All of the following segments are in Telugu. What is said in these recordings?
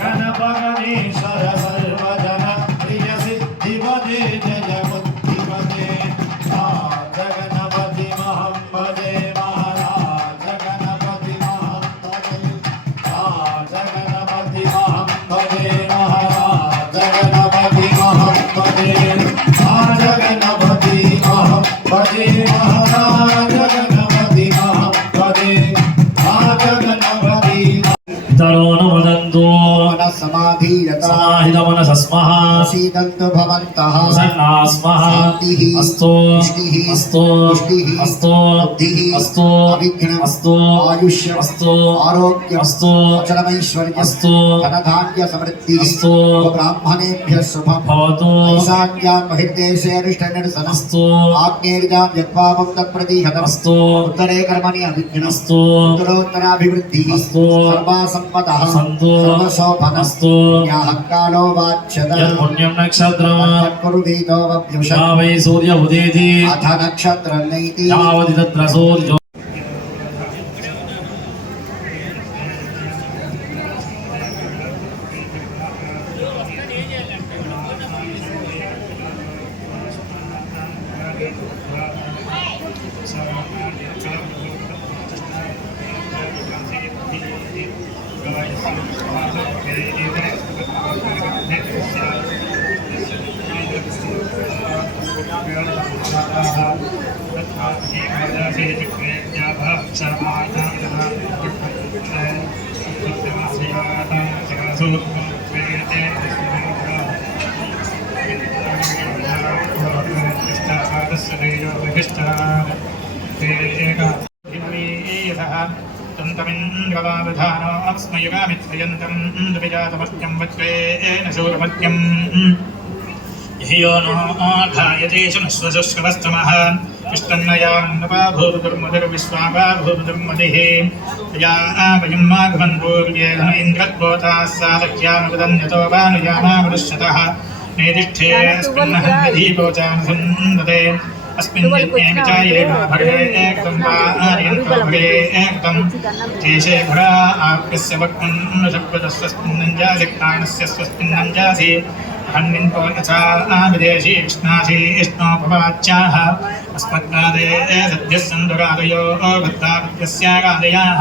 गणपगणेश्वर सर्वजन प्रिय सिद्धिपदे जय बुद्धिपदे जगन्पति महं भजे महाराज गणपति महं भजे जगन्पति महं भजे महाराज गणपति महं भजे जगन्पति महं भजे महाराज गणपति महं भजे जगन्पति तरुण वदन्तु समाहितमनसस्मः शीतन्तु भवन्तः प्रसन्नास्मः अस्तु अस्तु अस्तु अस्तु अविघ्नम् अस्तु आयुष्यम् अस्तु आरोग्यम् अस्तु अचलमैश्वर्यम् अस्तु धनधान्य समृद्धिः अस्तु ब्राह्मणेभ्यः शुभम् भवतु ईशान्यां बहिर्देशे अरिष्टनिरसनम् अस्तु आग्नेयां यत्पापं तत्प्रतिहतम् अस्तु उत्तरे कर्मणि अविघ्नम् अस्तु उत्तरोत्तराभिवृद्धिः अस्तु सर्वासम्पदः सन्तु सर्वशोभनम् अस्तु याहकालो वाच्यत यत्पुण्यं नक्षत्रम् कुरुदीतो वव्युषः वै सूर्य उदेति अथ नक्षत्रं नैति यावति तत्र सूर्यो तन्तमिन्द्रवावधानो अक्स्मयुगामित्रयन्तं द्विजातमस्त्यं वत्वेन शूरमत्यम् ह्यो नो घायते शुनश्वशुष्कवस्तमः इष्टन्नयान्नवा भूर्धुर्मधुर्विश्वावा भूर्धुर्मदिः या वयं माघवन् पूर्व्येन इन्द्रद्वोताः साधक्यामवदन्यतो वानुयामावरुष्यतः नेदिष्ठे अस्मिन्नः दीपोचानुसन्दते अस्मिन् यज्ञे विचाये भगे एकदं वा आर्यन्तो भगे एकदं केशे भरा आप्यस्य वक्नं शब्दस्वस्मिन्नञ्जासि प्राणस्य स्वस्मिन्नञ्जासि हन्निन्तो यथा विदेशी कृष्णासि इष्णोपवाच्याः अस्मद्गादे सद्यः सन्दुरादयो भद्रापत्यस्यागादयाः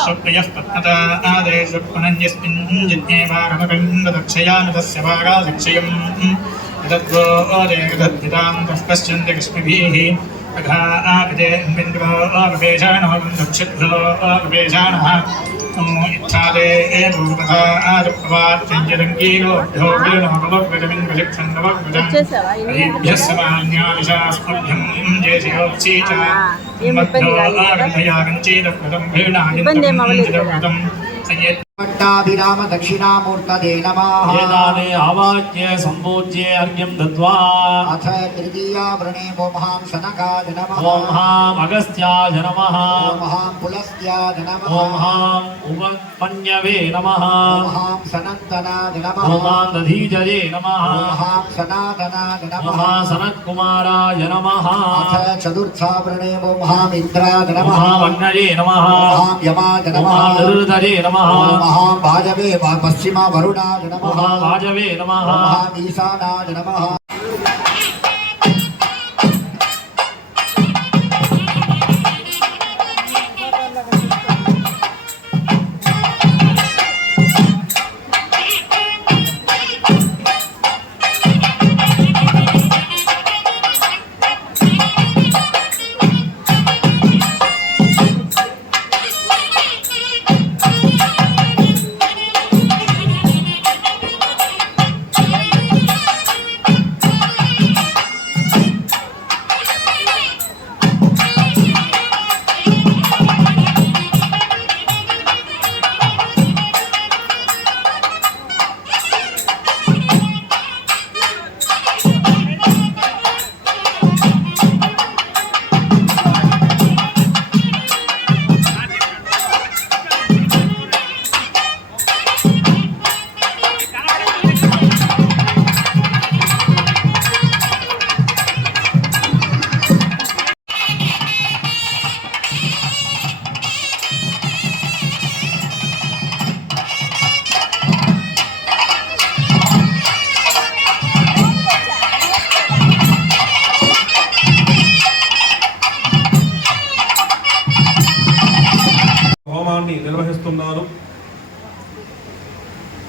स्वप्नयः पत्नता आदेषु पुनन्यस्मिन् यज्ञे वारमकन्ददक्षयामि तस्य वागादक्षयम् तद्वो ओदेगदद्विदान्तः पश्यन्ति कृष्णभिः अघा आविदेन्द्रो आगवेषाणो दक्षिभ्यो आगवेषाणः इच्छादे भूपथा आजप्रवात्यञ्जरङ्गीरोभ्यो विलनोपवग्रजमिन्द्रशिक्षन्नवग्रजम् समान्यादिशास्मभ्यं जेषयोत्सीचा मध्यो आगधयागञ्चेदकृतं भीर्णायन्तं पट्टाभिराम दक्षिणामूर्तये नमः वेदाने आवाच्य सम्पूज्य अर्घ्यं दत्त्वा अथ तृतीया व्रणे ओमहां शनकाय नमः ॐ हां अगस्त्याय नमः ओमहां पुलस्त्याय नमः ॐ हां उपमन्यवे नमः ओमहां सनन्दनाय नमः ॐ हां दधीजये नमः ओमहां सनातनाय ॐ नमः हां सनत्कुमाराय नमः अथ चतुर्था व्रणे ओमहां इन्द्राय ॐ नमः हां वह्नये नमः ओमहां यमाय ॐ नमः हां गरुडधरे नमः ओमहां भाजवे पश्चिमा वरुणाय ॐ नमः हां वाजवे नमः ओमहां ईशानाय नमः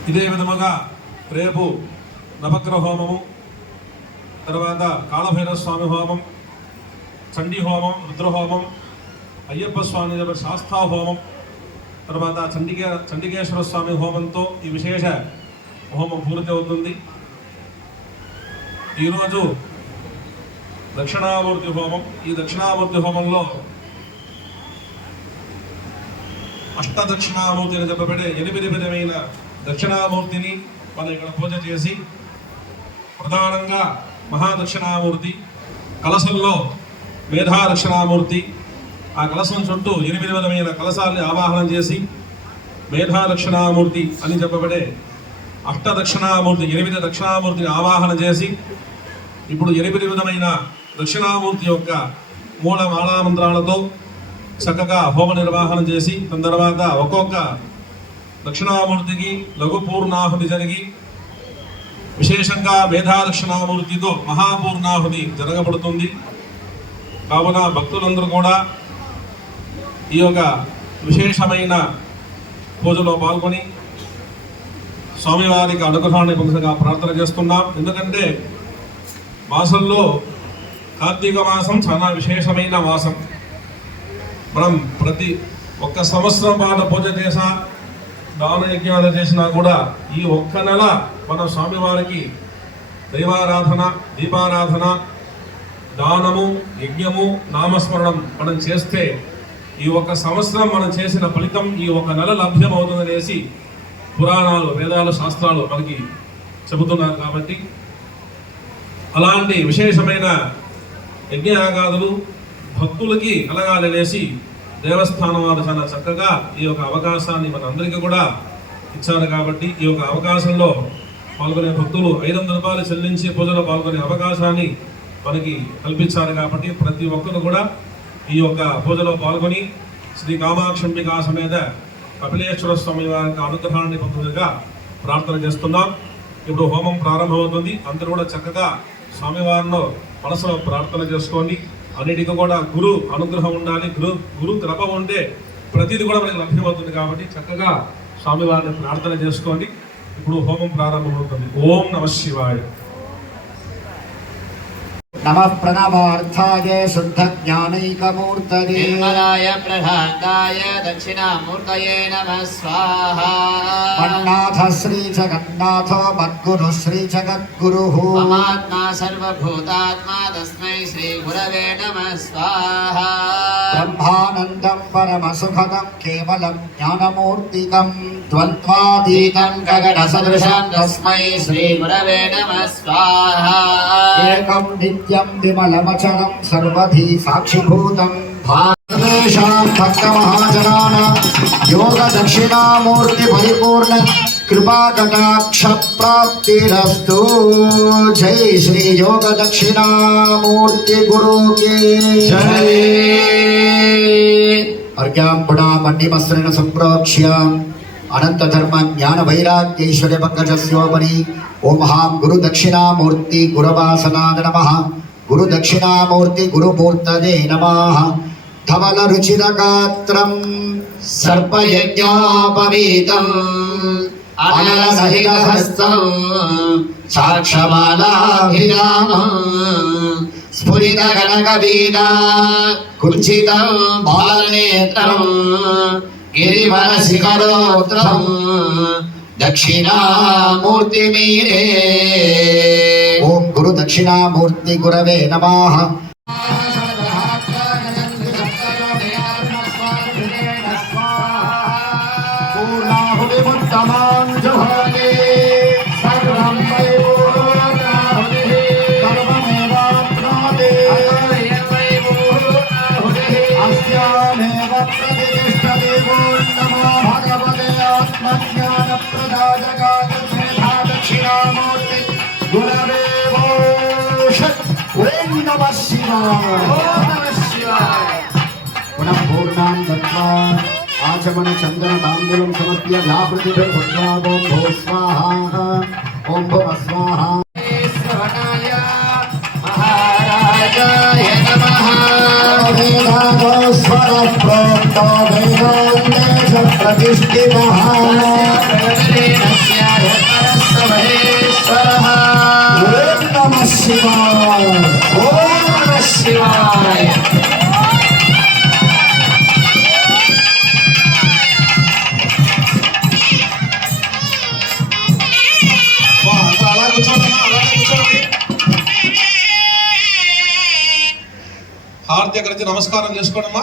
ఇదే విధముగా రేపు నవగ్రహ హోమము, తర్వాత కాళభైరవ స్వామి హోమం, చండీ హోమం, రుద్రహోమం, అయ్యప్ప స్వామి శాస్తా హోమం, తర్వాత చండికేశ్వర స్వామి హోమంతో ఈ విశేష హోమం పూర్తి అవుతుంది. ఈరోజు దక్షిణామూర్తి హోమం. ఈ దక్షిణామూర్తి హోమంలో అష్టదక్షిణామూర్తి అని చెప్పబడే 8 విధమైన దక్షిణామూర్తిని మనం ఇక్కడ పూజ చేసి, ప్రధానంగా మహాదక్షిణామూర్తి, కలశంలో మేధా దక్షిణామూర్తి, ఆ కలశం చుట్టూ 8 విధమైన కలశాలని ఆవాహనం చేసి మేధా దక్షిణామూర్తి అని చెప్పబడే అష్టదక్షిణామూర్తి 8 దక్షిణామూర్తిని ఆవాహన చేసి, ఇప్పుడు 8 విధమైన దక్షిణామూర్తి యొక్క మూల మాళామంత్రాలతో చక్కగా హోమ నిర్వహణ చేసి, దాని తర్వాత ఒక్కొక్క దక్షిణామూర్తికి లఘు పూర్ణాహుతి జరిగి, విశేషంగా మేధా దక్షిణామూర్తితో మహాపూర్ణాహుతి జరగబడుతుంది. కావున భక్తులందరూ కూడా ఈ యొక్క విశేషమైన పూజలో పాల్గొని స్వామివారికి అనుగ్రహాన్ని పొందగా ప్రార్థన చేస్తున్నాం. ఎందుకంటే మాసంలో కార్తీక మాసం చాలా విశేషమైన మాసం. మనం ప్రతి ఒక్క సంవత్సరం పాటు పూజ చేసా, దాన యజ్ఞాలు చేసినా కూడా ఈ ఒక్క నెల మనం స్వామివారికి దైవారాధన, దీపారాధన, దానము, యజ్ఞము, నామస్మరణం మనం చేస్తే ఈ ఒక్క సంవత్సరం మనం చేసిన ఫలితం ఈ ఒక నెల లభ్యం అవుతుందనేసి పురాణాలు, వేదాలు, శాస్త్రాలు మనకి చెబుతున్నారు. కాబట్టి అలాంటి విశేషమైన యజ్ఞయాగాదులు భక్తులకి కలగాలనేసి దేవస్థానం వారు చాలా చక్కగా ఈ యొక్క అవకాశాన్ని మన అందరికీ కూడా ఇచ్చారు. కాబట్టి ఈ యొక్క అవకాశంలో పాల్గొనే భక్తులు 500 రూపాయలు చెల్లించి పూజలో పాల్గొనే అవకాశాన్ని మనకి కల్పించారు. కాబట్టి ప్రతి ఒక్కరు కూడా ఈ యొక్క పూజలో పాల్గొని శ్రీ కామాక్షంబికా సమేత కపిలేశ్వర స్వామి వారికి అనుగ్రహాన్ని పొందుగా ప్రార్థన చేస్తున్నాం. ఇప్పుడు హోమం ప్రారంభమవుతుంది. అందరూ కూడా చక్కగా స్వామివారిలో మనసులో ప్రార్థన చేసుకోండి. అన్నిటికీ కూడా గురు అనుగ్రహం ఉండాలి. గురు కృప ఉంటే ప్రతిదీ కూడా మనకి లభ్యమవుతుంది. కాబట్టి చక్కగా స్వామివారిని ప్రార్థన చేసుకోండి. ఇప్పుడు హోమం ప్రారంభమవుతుంది. ఓం నమః శివాయ. नमः प्रणवार्थाय शुद्धज्ञानैकमूर्तये निर्मलाय प्रधानाय दक्षिणामूर्तये नमः स्वाहा मन्नाथ श्रीजगन्नाथ मद्गुरु श्रीजगद्गुरुः ममात्मा सर्वभूतात्मा तस्मै श्रीगुरवे नमः स्वाहा ब्रह्मानन्दं परमसुखदं केवलं ज्ञानमूर्तिकं द्वन्द्वातीतं गगनसदृशं तस्मै श्रीगुरवे नमः स्वाहा एकं नित्यं विमलमचलं सर्वधी साक्षिभूतं भारतेशां भक्तमहाजनानां योगदक्षिणामूर्ति परिपूर्ण कृपाकटाक्षप्राप्तिरस्तु। जय श्री योग दक्षिणामूर्ति गुरु के जय। अर्घ्यां पुणामण्डिमस्रेण सम्प्रोक्ष्याम् अनंत धर्म ज्ञान वैराग्यैश्वर्य पंकजस्योपरि ओम हां गुरु दक्षिणामूर्ति गुरवासनाद नमः। गुरु दक्षिणामूर्ति गुरुमूर्तये नमः। धवल रुचिरगात्रं सर्पयज्ञोपवीतम् अनलसहितहस्तं साक्षमालाभिरामम् स्फुरितगणकवीना कुञ्चितं बालनेत्रम् गिरिवरशिखरोत्रं दक्षिणामूर्तिमीरे। ओम गुरु दक्षिणामूर्ति गुरवे नमः। पूर्णाहुतिमुत्तमां जुहोति सर्वं वै पूर्णाहुतिः सर्वमेवाप्नोति अस्यामेव प्रतिष्ठति। नमो भगवते आत्मज्ञानप्रदायकाय दक्षिणामूर्ति गुरवे ओं नमः शिवाय। पुनः पूर्णां दत्त्वा आचमन चंदन तांबूलं समर्प्य व्यापृतिभिर्भुज्वागों भो स्वाहा ओं भुव स्वाहा। श्रवणाय महाराजाय नमः। वेदागोस्वर प्रोक्तो वेदान्तेषु प्रतिष्ठितः హారతి అక్కడికి నమస్కారం చేసుకోండమ్మా.